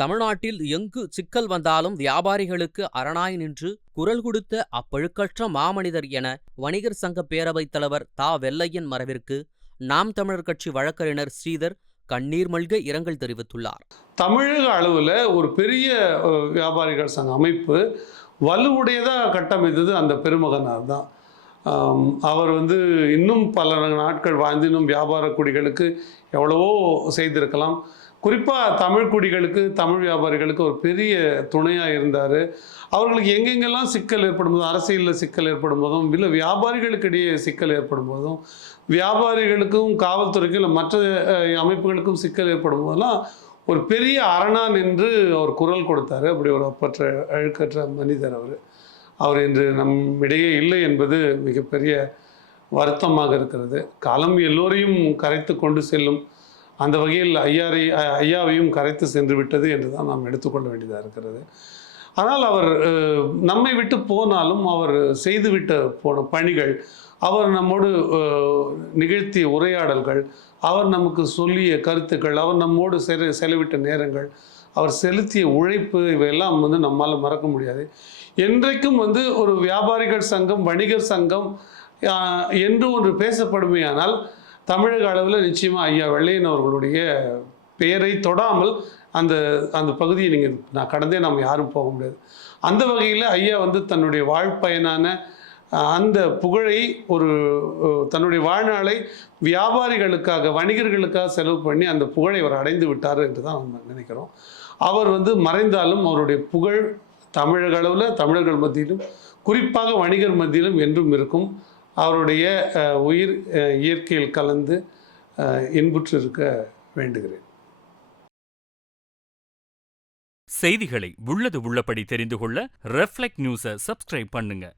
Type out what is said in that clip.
தமிழ்நாட்டில் எங்கு சிக்கல் வந்தாலும் வியாபாரிகளுக்கு அரணாய் நின்று குரல் கொடுத்த அப்பழுக்கற்ற மாமனிதர் என வணிகர் சங்க பேரவைத் தலைவர் தா. வெள்ளையன் மறைவிற்கு நாம் தமிழர் கட்சி வழக்கறிஞர் ஸ்ரீதர் கண்ணீர் மல்க இரங்கல் தெரிவித்துள்ளார். தமிழக அளவில் ஒரு பெரிய வியாபாரிகள் சங்க அமைப்பு வலுவுடையதாக கட்டமைத்தது அந்த பெருமகனார் தான். அவர் இன்னும் பல நாட்கள் வாழ்ந்து இன்னும் வியாபார குடிகளுக்கு எவ்வளவோ செய்திருக்கலாம். குறிப்பாக தமிழ் குடிகளுக்கு, தமிழ் வியாபாரிகளுக்கு ஒரு பெரிய துணையாக இருந்தார். அவர்களுக்கு எங்கெங்கெல்லாம் சிக்கல் ஏற்படும் போதும், அரசியலில் சிக்கல் ஏற்படும் போதும், இல்லை வியாபாரிகளுக்கு இடையே சிக்கல் ஏற்படும் போதும், வியாபாரிகளுக்கும் காவல்துறைக்கும் இல்லை மற்ற அமைப்புகளுக்கும் சிக்கல் ஏற்படும் போதெல்லாம் ஒரு பெரிய அரணா நின்று அவர் குரல் கொடுத்தார். அப்படி ஒரு ஒப்பற்ற அழுக்கற்ற மனிதர் அவர் இன்று நம்மிடையே இல்லை என்பது மிகப்பெரிய வருத்தமாக இருக்கிறது. காலம் எல்லோரையும் கரைத்து கொண்டு செல்லும். அந்த வகையில் ஐயாவையும் கரைத்து சென்று விட்டது என்று தான் நாம் எடுத்துக்கொள்ள வேண்டியதாக இருக்கிறது. ஆனால் அவர் நம்மை விட்டு போனாலும் அவர் செய்துவிட்ட போன பணிகள், அவர் நம்மோடு நிகழ்த்திய உரையாடல்கள், அவர் நமக்கு சொல்லிய கருத்துக்கள், அவர் நம்மோடு செலவிட்ட நேரங்கள், அவர் செலுத்திய உழைப்பு, இவையெல்லாம் நம்மால் மறக்க முடியாது. என்றைக்கும் ஒரு வியாபாரிகள் சங்கம், வணிகர் சங்கம் என்று ஒன்று பேசப்படுமையானால் தமிழக அளவில் நிச்சயமாக ஐயா வெள்ளையன் அவர்களுடைய பெயரை தொடாமல் அந்த பகுதியை நான் கடந்தே நாம் யாரும் போக முடியாது. அந்த வகையில் ஐயா தன்னுடைய வாழ்பயனான அந்த புகழை தன்னுடைய வாழ்நாளை வியாபாரிகளுக்காக, வணிகர்களுக்காக செலவு பண்ணி அந்த புகழை அவர் அடைந்து விட்டார் என்று தான் நம்ம நினைக்கிறோம். அவர் மறைந்தாலும் அவருடைய புகழ் தமிழக அளவில் தமிழர்கள் மத்தியிலும், குறிப்பாக வணிகர் மத்தியிலும் என்றும் இருக்கும். அவருடைய உயிர் இயற்கையில் கலந்து இன்புற்று இருக்க வேண்டுகிறேன். செய்திகளை உள்ளது உள்ளபடி தெரிந்து கொள்ள ரெஃப்ளெக்ட் நியூஸை சப்ஸ்கிரைப் பண்ணுங்க.